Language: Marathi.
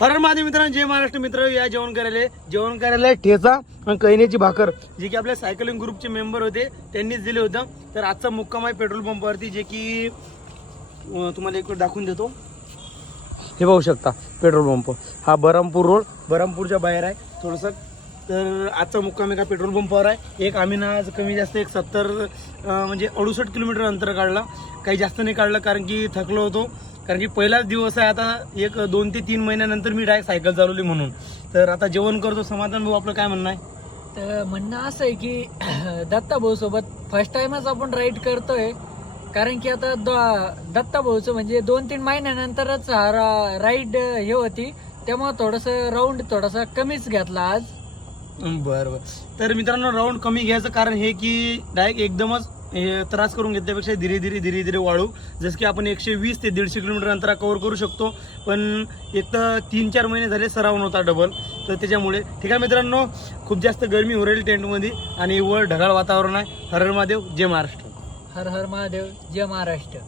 हर महादेव मित्रांनो, जय महाराष्ट्र मित्र. या जेवण करायला ठेचा आणि कैनेची भाकर जे की आपल्या सायकलिंग ग्रुपचे मेंबर होते त्यांनीच दिले होतं. तर आजचा मुक्काम आहे पेट्रोल पंपावरती, जे की तुम्हाला एक वेळ दाखवून देतो. हे पाहू शकता पेट्रोल पंप हा बरमपूर रोड, बरमपूरच्या बाहेर आहे थोडंसं. तर आजचा मुक्काम एका पेट्रोल पंपावर आहे. एक आम्ही ना आज कमी जास्त एक 70 म्हणजे 68 किलोमीटर अंतर काढला. काही जास्त नाही काढलं कारण की थकलो होतो. कारण की पहिलाच दिवस आहे. आता एक 2 ते 3 महिन्यानंतर मी डायरेक्ट सायकल चालवली म्हणून. तर आता जेवण करतो. समाधान भाऊ आपलं काय म्हणणं आहे? तर म्हणणं असं आहे की दत्ता भाऊ सोबत फर्स्ट टाइमच आपण राईड करतोय. कारण की आता दत्ता भाऊचं म्हणजे 2-3 महिन्यानंतरच राईड हे होती, त्यामुळे थोडंसं राऊंड थोडासा कमीच घेतला आज. बरं. तर मित्रांनो, राऊंड कमी घ्यायचं कारण हे की डायरेक्ट एकदमच त्रास करून घेतल्यापेक्षा धीरे धीरे वाळू. जसं की आपण 120 ते 150 किलोमीटर अंतरा कव्हर करू शकतो. पण एक तर 3-4 महिने झाले सराव नव्हता डबल. तर त्याच्यामुळे ठीक आहे मित्रांनो, खूप जास्त गरमी हो राहील टेंटमध्ये आणि वर ढगाळ वातावरण आहे. हर हर महादेव, जय महाराष्ट्र. हर हर महादेव, जय महाराष्ट्र.